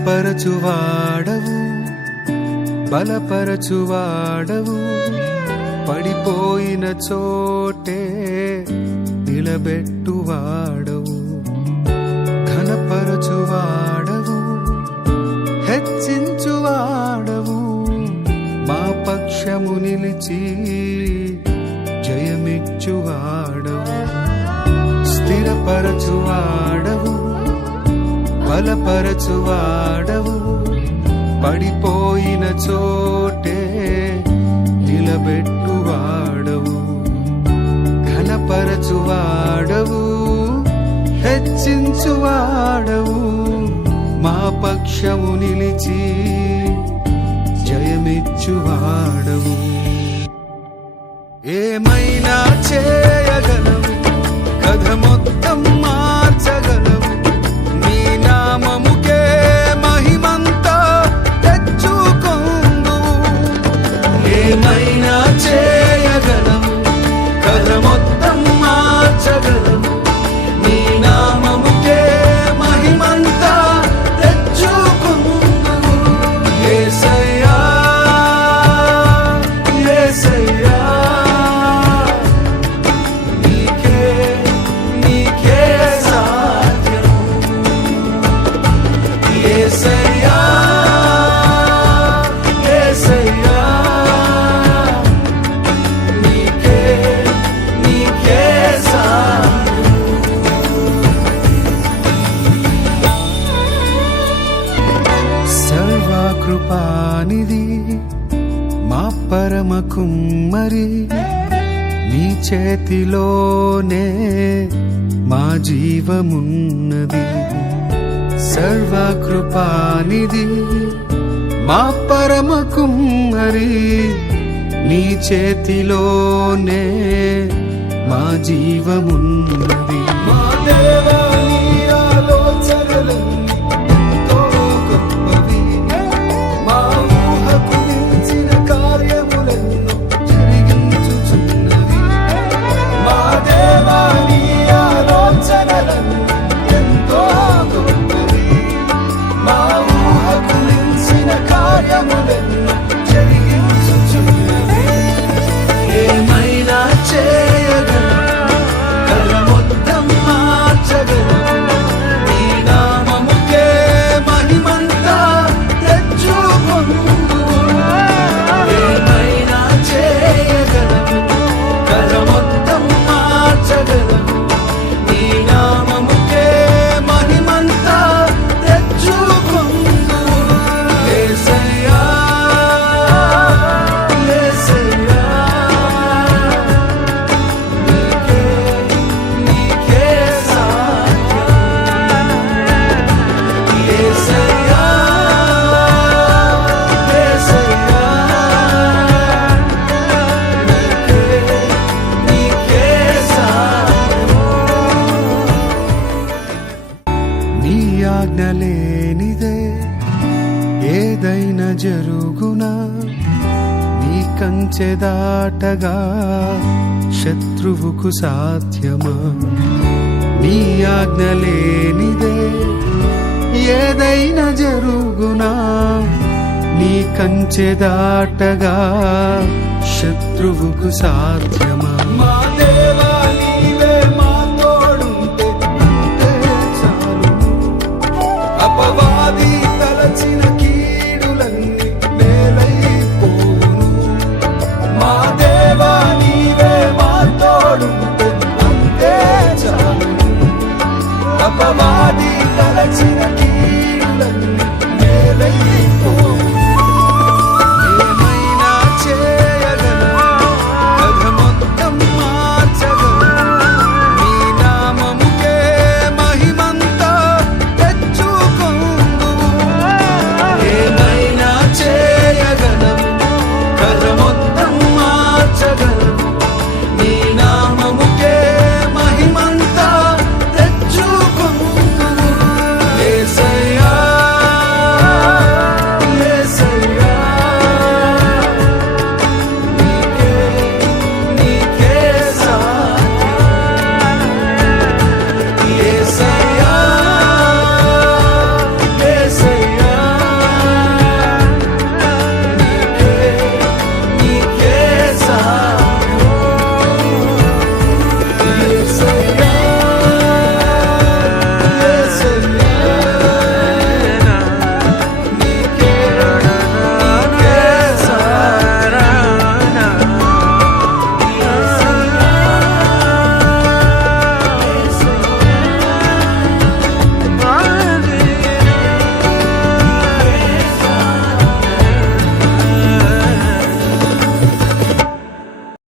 స్థిరపరచువాడవు, బలపరచువాడవు, పడిపోయిన చోటే నిలబెట్టువాడవు, ఘనపరచువాడవు, హెచ్చించువాడవు, మా పక్షము నిలిచి జయమిచ్చువాడవు, స్థిరపరచువాడవు, బలపరచువాడవు, పడిపోయిన చోటే నిలబెట్టువాడవు, ఘనపరచువాడవు, హెచ్చించువాడవు, మా పక్షము నిలిచి జయమిచ్చువాడవు. ఏమైనా చేయగలవు, కథ మొత్తం మార్చగలవు, నీ నామముకే మహిమంతా తెచ్చుకొందువు. ఏమైనా చేయగలవు, కథ మొత్తం మార్చగలవు, నీ నామముకే మహిమంతా తెచ్చుకొందువు. యేసయ్యా యేసయ్యా కృపానిధి మా పరమ కుమ్మరి, నీ చేతిలోనే మా జీవమున్నది. సర్వకృపానిధి మా పరమ కుమ్మరి, నీ చేతిలోనే మా జీవమున్నది. మా దేవా నీ ఆలోచనలన్నీ లేనిదే ఏదైనా జరుగునా, నీ కంచె దాటగా శత్రువుకు సాధ్యమా? నీ ఆజ్ఞ లేనిదే ఏదైనా జరుగునా, నీ కంచె దాటగా శత్రువుకు సాధ్యమా?